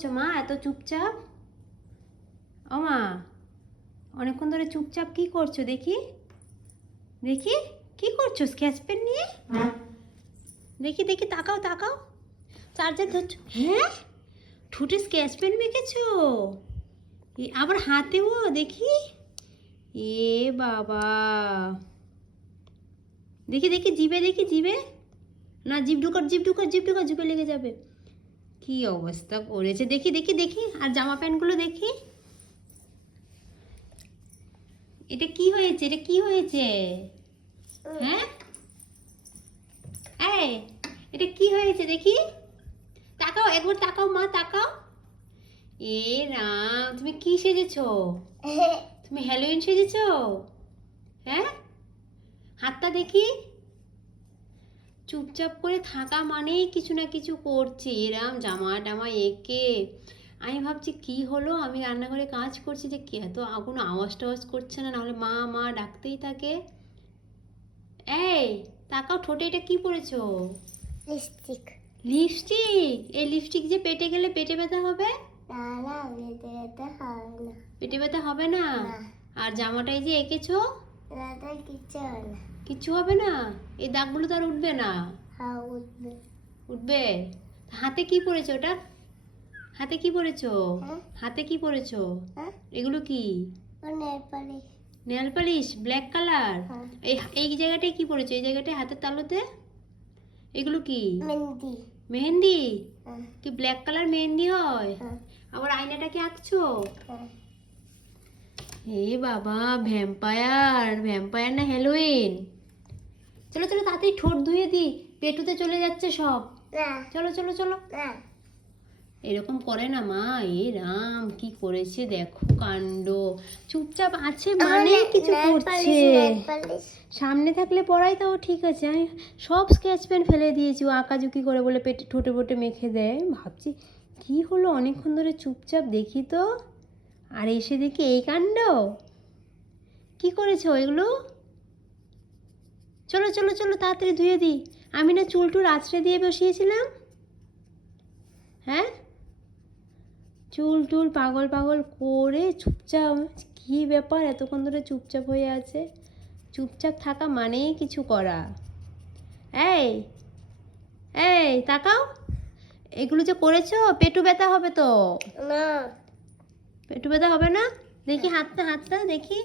করছো মা এত চুপচাপ? ও মা, অনেকক্ষণ ধরে চুপচাপ কি করছো দেখি? দেখি কি করছো স্কেচ পেন নিয়ে? দেখি দেখি, তাকাও তাকাও। চার্জার ধরছো? হ্যাঁ, ঠোঁটে স্কেচ পেন মেখেছো? আবার হাতেও দেখি। এ বাবা, দেখি দেখি জিভে, দেখি জিভে। না, জিভ ঢুকার, জিভ ঢুকার, জিভ ঢুকার, জিভে লেগে যাবে। কি অবস্থা করেছে দেখি দেখি দেখি। আর জামা প্যান্টগুলো দেখি। এটা কি হয়েছে? এটা কি হয়েছে? হ্যাঁ, এই এটা কি হয়েছে দেখি? তাকাও একবার, তাকাও মা, তাকাও। এ রাম, তুমি কি সেজেছো? তুমি হ্যালোইন সেজেছো? হ্যাঁ, হাতটা দেখি। চুপচাপ করে থাকা মানেই কিছু না কিছু করছে। এরাম জামা টামা এঁকে আমি ভাবছি কি হলো, আমি রান্নাঘরে কাজ করছি যে কি এত কোনো আওয়াজ টাওয়াজ করছে না, নাহলে মা মা ডাকতেই থাকে। এই তাকাও, ঠোঁটে এটা কি পরেছো? লিপস্টিক। লিপস্টিক? এই লিপস্টিক যে পেটে গেলে পেটে ব্যথা হবে? না না, এটা হয় না। পেটে ব্যথা হবে না? আর জামাটাই যে এঁকেছো? এটা কিছু হয় না। কিচ্ছু হবে না? এই দাগগুলো তো আর উঠবে না? হ্যাঁ, উঠবে। উঠবে। হাতে কি পরেছো ওটা? হাতে কি পরেছো? হ্যাঁ? হাতে কি পরেছো? হ্যাঁ? এগুলো কি? Nail polish. Nail polish black colour? হ্যাঁ। এই এই জায়গাটায় কি পরেছো? এই জায়গাটায় হাতের তালুতে এগুলো কি? মেহেন্দি। মেহেন্দি? হ্যাঁ। কি ব্ল্যাক কালার মেহেন্দি হয়? হ্যাঁ। আবার আয়নাটা কি আঁকছো? হ্যাঁ। হে বাবা, ভ্যাম্পায়ার, ভ্যাম্পায়ার না হ্যালোইন? চলো চলো তাড়াতাড়ি ঠোঁট ধুয়ে দি, পেটুতে চলে যাচ্ছে সব। না চলো চলো চলো। না। এরকম করে না মা, এ রাম কি করেছে দেখো কাণ্ড। চুপচাপ আছে মানে কিছু করছে। সামনে থাকলে পড়াই তাও ঠিক আছে, আমি সব স্কেচ পেন ফেলে দিয়েছি ও আঁকাঝুকি করে বলে পেটে ঠোঁটে বোটে মেখে দেয়। ভাবছি কি হলো, অনেকক্ষণ ধরে চুপচাপ দেখি তো, আর এসে দেখি এই কাণ্ড। কি করেছো এগুলো? চলো চলো চলো তাড়াতাড়ি ধুয়ে দিই। আমি না চুল টুল আঁচড়ে দিয়ে বসিয়েছিলাম। হ্যাঁ, চুল টুল পাগল পাগল করে চুপচাপ। কি ব্যাপার এতক্ষণ ধরে চুপচাপ হয়ে আছে? চুপচাপ থাকা মানেই কিছু করা। এই এই তাকাও, এগুলো যে করেছো পেটু ব্যথা হবে তো। না। পেটু ব্যথা হবে না? দেখি হাতটা, হাতটা দেখি।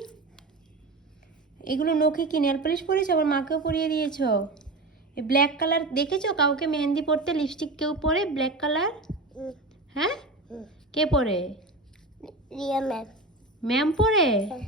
এগুলো নখে কি নেল পালিশ পরেছো? আবার মাকেও পরিয়ে দিয়েছো। এই ব্ল্যাক কালার দেখেছো কাউকে মেহেন্দি পরতে? লিপস্টিক কেউ পরে ব্ল্যাক কালার? হ্যাঁ, কে পরে? রিয়া ম্যাম। ম্যাম পরে? হ্যাঁ।